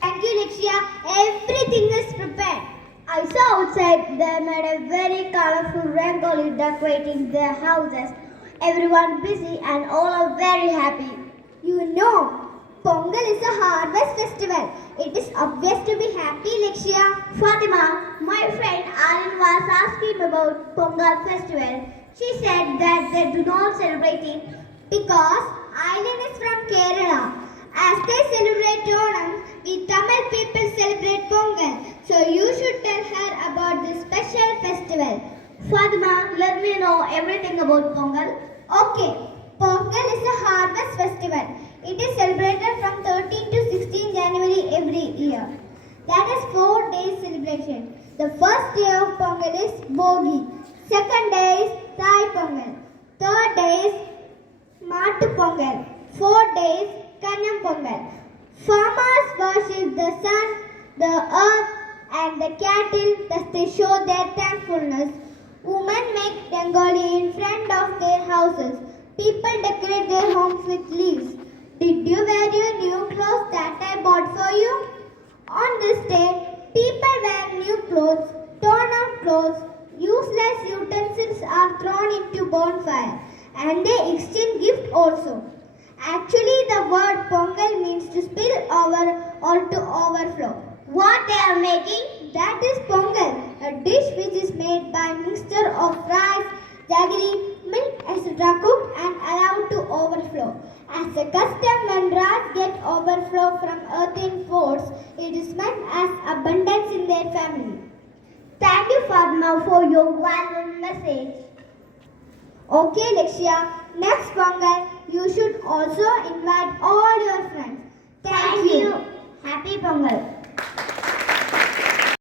Thank you, Lixia. Everything is prepared. I saw outside they made a very colorful rangoli decorating their houses. Everyone busy and all are very happy. You know, Pongal is a harvest festival. It is obvious to be happy, Lixia. Fatima, my friend Arin was asking about Pongal festival. She said that they do not celebrate it because island is from Kerala. As they celebrate Onam, we Tamil people celebrate Pongal. So you should tell her about this special festival. Fatima, let me know everything about Pongal. Okay, Pongal is a harvest festival. It is celebrated from 13 to 16 January every year. That is 4 days celebration. The first day of Pongal is Bogi. Second day is Thai Pongal. Third day is Matu Pongal. 4 days Kanam Pongal. Farmers worship the sun, the earth and the cattle, thus they show their thankfulness. Women make rangoli in front of their houses. People decorate their homes with leaves. Did you wear your new clothes that I bought for you? On this day, people wear new clothes, torn out clothes, useless utensils are thrown into bonfire, and they exchange gifts also. Actually, the word Pongal means to spill over or to overflow. What they are making? That is Pongal, a dish which is made by mixture of rice, jaggery, milk, etc. cooked and allowed to overflow. As a custom, when rice gets overflow from earthen pots, it is meant as abundance in their family. Thank you, Fatma, for your valuable message. Okay, Lexia, next Pongal, you should also invite all your friends. Thank you. Happy Pongal.